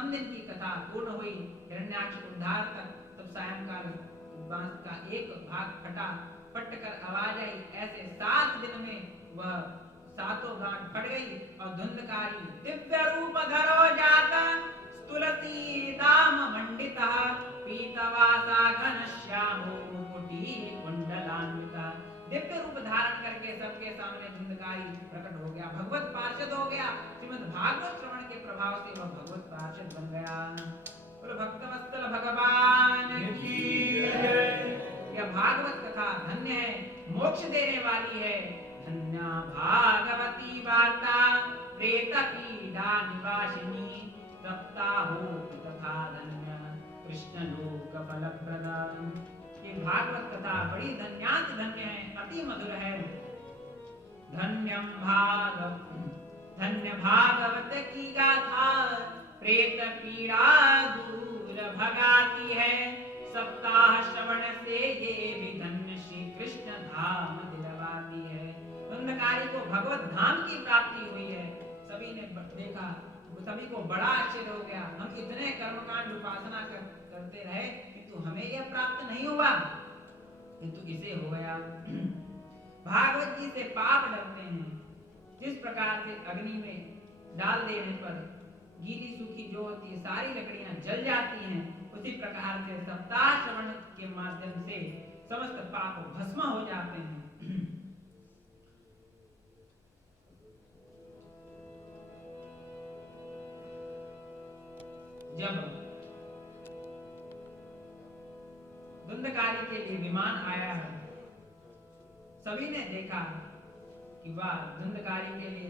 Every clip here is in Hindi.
प्रथम दिन की कथा पूर्ण हुई, हिरण्याक्ष उद्धार तक, तब सायंकाल बांस का एक भाग फट कर आवाज आई। ऐसे 7 दिन में वह सातों गांठ फट गई और धुंधकारी दिव्य रूप धरो जाता, तुलसी दाम मंडिता, पीतवासा घनश्यामो मुकुटी कुंडलान्विता। दिव्य रूप धारण करके सबके सामने धुंधकारी प्रकट हो गया, भगवत पार्षद हो गया। श्रीमद् भागवत श्रवण के प्रभाव से वह भगवत पार्षद बन गया। बोलो भक्तवत्सल भगवान की जय। यह भागवत कथा धन्य है, मोक्ष देने वाली है। धन्या भागवती वार्ता, प्रेत पीडा निवासिनी, सप्ताहो तथा धन्य कृष्ण लोक फलप्रदा। ये भागवत कथा बड़ी धन्यात धन्य है, अति मधुर है। धन्य भागवत की गाथा, प्रेत पीड़ा दूर भगाती है। सप्ताह श्रवण से ये भी धन्य श्री कृष्ण धाम दिलवाती है। धुंधकारी को भगवत धाम की प्राप्ति हुई है। सभी ने देखा, सभी को बड़ा आश्चर्य हो गया। हम इतने कर्मकांड उपासना करते रहे किंतु हमें यह प्राप्त नहीं हुआ, किंतु इसे हो गया। भागवत जी से पाप डरते हैं। जिस प्रकार से अग्नि में डाल देने पर गीली सूखी जो होती है सारी लकड़ियां जल जाती हैं, उसी प्रकार से सप्ताह श्रवण के माध्यम से समस्त पाप भस्म हो जाते हैं। जब धुंधकारी के लिए विमान आया है, सभी ने देखा कि वाह, धुंधकारी के लिए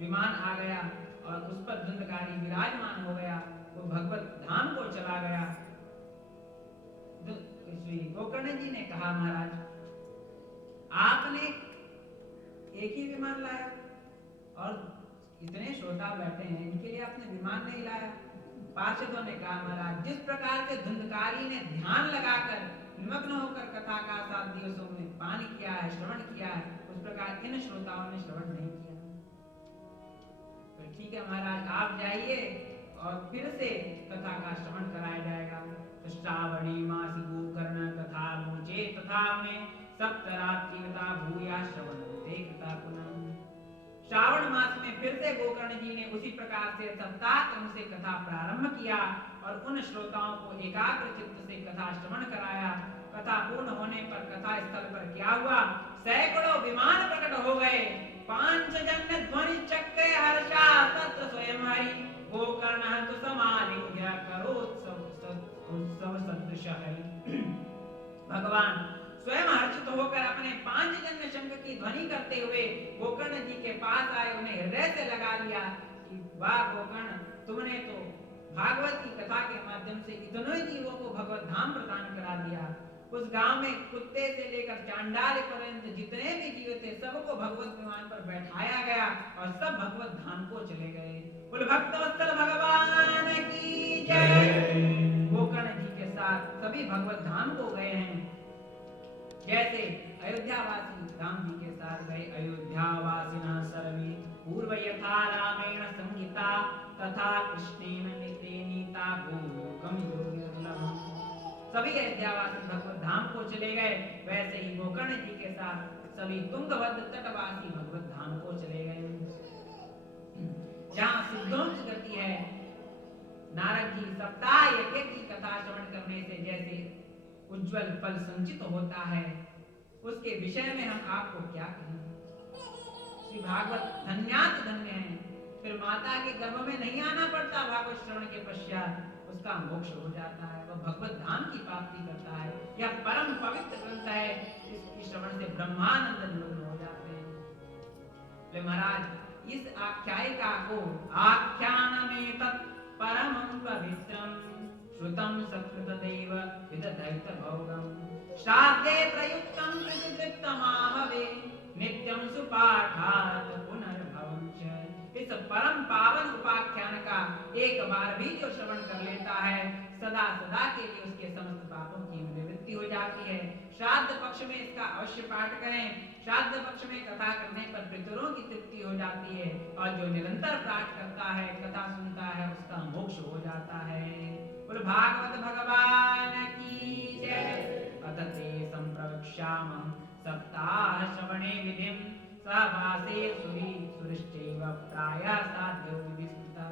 विमान आ गया और उस पर धुंधकारी विराजमान हो गया, वो भगवत धाम को चला गया। श्री गोकर्ण जी ने कहा, महाराज आपने एक ही विमान लाया और इतने श्रोता बैठे हैं, इनके लिए आपने विमान नहीं लाया। पार्षदों ने कहा, महाराज जिस प्रकार से धुंधकारी ने ध्यान लगाकर निमग्न होकर कथा का 7 दिवसों में पान किया है, श्रवण किया है, उस प्रकार इन श्रोताओं ने श्रवण नहीं किया। तो ठीक है महाराज, आप जाइए और फिर से कथा का श्रवण कराया जाएगा। तो श्रावणी मासी गोकर्ण कथा मुझे तथा में सप्तरात्रिता भूया श्रवण देखता पुनः। श्रावण मास में फिर से गोकर्ण जी ने उसी प्रकार से सप्ताह क्रम से कथा प्रारंभ किया और उन श्रोताओं को एकाग्र चित्त से कथा श्रवण कराया। कथा पूर्ण होने पर कथा स्थल पर क्या हुआ, सैकड़ों विमान प्रकट हो गए। पांचजन्य ध्वनि चक्के हर्षा तत्र स्वयं हरि, गोकर्ण हंतु समालिंग्य करोत्सव सदृश हरि। भगवान स्वयं हर्षित होकर अपने पांचजन्य शंख की ध्वनि करते हुए गोकर्ण जी के पास आए, उन्हें हृदय से लगा लिया कि वाह गोकर्ण, तुमने तो भागवत की कथा के माध्यम से इतने जीवों को भगवत धाम प्रदान करा दिया। उस गांव में कुत्ते से लेकर चांडाल पर्यंत जितने भी जीव थे सबको भगवत विमान पर बैठाया गया और सब भगवत धाम को चले गए। बोल भक्तवत्सल भगवान की जय। गोकर्ण जी के साथ सभी भगवत धाम को गए हैं। जैसे अयोध्यावासी राम जी के साथ गए, अयोध्यावासिनः सर्वे पूर्व यथा रामेण संहिता, तथा कृष्णेन नीता भोगम योगिर्लभम्। सभी अयोध्यावासी भगवत धाम को चले गए, वैसे ही गोकर्ण जी के साथ सभी तुंगभद्र तटवासी भगवत धाम को चले गए। जहाँ सिद्धों की गति है, नारद जी सप्ताह यज्ञ की कथा श्रवण करने से जैसे उज्जवल फल संचित होता है, उसके विषय में हम आपको क्या कहें। श्री भागवत धन्यात धन्य है। फिर माता के गर्भ में नहीं आना पड़ता, भागवत श्रवण के पश्चात उसका मोक्ष हो जाता है, वह भगवत धाम की प्राप्ति करता है। यह परम पवित्र ग्रंथ है, इसकी श्रवण से ब्रह्मानंद निमग्न हो जाते हैं। महाराज इस आख्यायिका को आख्यानमेतत् परमं पवित्रं श्रुतं सत्कृतदेव विदधैत भौगं, श्राद्धे प्रयुक्तं कृतकृतमाहवे नित्यं सुपाठात् पुनर्भवं च। इस परम पावन उपाख्यान का एक बार भी जो श्रवण कर लेता है, सदा सदा के लिए उसके समस्त पापों की निवृत्ति हो जाती है। श्राद्ध पक्ष में इसका अवश्य पाठ करें। श्राद्ध पक्ष में कथा करने पर पितरों की तृप्ति हो जाती है और जो निरंतर पाठ करता है, कथा सुनता है, उसका मोक्ष हो जाता है। बोल भागवत भगवान की जय। अथ ते संप्रवक्ष्यामः सप्ताह श्रवणे विधिं सहवासे सुरी सुरिश्चैव प्रायः साध्यो विधिस्मृता।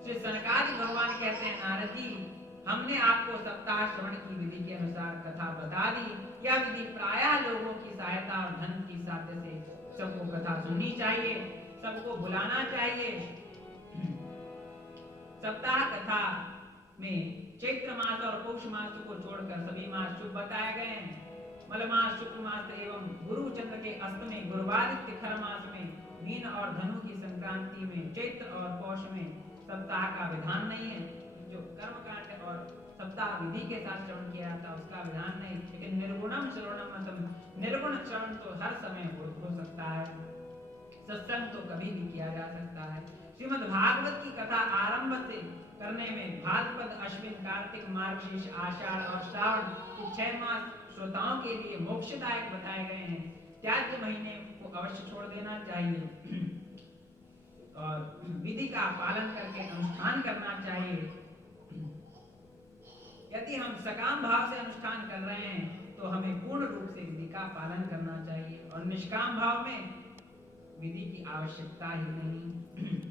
श्री सनकादि भगवान कहते हैं, नारद जी, हमने आपको सप्ताह श्रवण की विधि के अनुसार कथा बता दी। यह विधि प्रायः लोगों की सहायता और धन की साध्य से सबको कथा सुननी चाहिए, सबको बुलाना चाहिए। सप्ताह कथा में चैत्र मास और पौष मास को छोड़कर सभी मास शुभ बताए गए हैं। मल मास, शुक्ल मास एवं गुरु चंद्र के अस्त में, गुरुवादित्य खर मास में, मीन और धनु की संक्रांति में, चैत्र और पौष में सप्ताह का विधान नहीं है। जो कर्मकांड और सप्ताह विधि के साथ श्रवण किया जाता है उसका विधान नहीं, लेकिन निर्गुणम श्रवणम मतलब निर्गुण श्रवण तो हर समय हो सकता है, सत्संग तो कभी भी किया जा सकता है। श्रीमद् भागवत की कथा आरंभ से करने में भाद्रपद, अश्विन, कार्तिक, मार्गशीर्ष, आषाढ़ और श्रावण के 6 मास श्रोताओं के लिए मोक्षदायक बताए गए हैं। त्याज्य महीने को अवश्य छोड़ देना चाहिए और विधि का पालन करके अनुष्ठान करना चाहिए। यदि हम सकाम भाव से अनुष्ठान कर रहे हैं तो हमें पूर्ण रूप से विधि का पालन करना चाहिए और निष्काम भाव में विधि की आवश्यकता ही नहीं।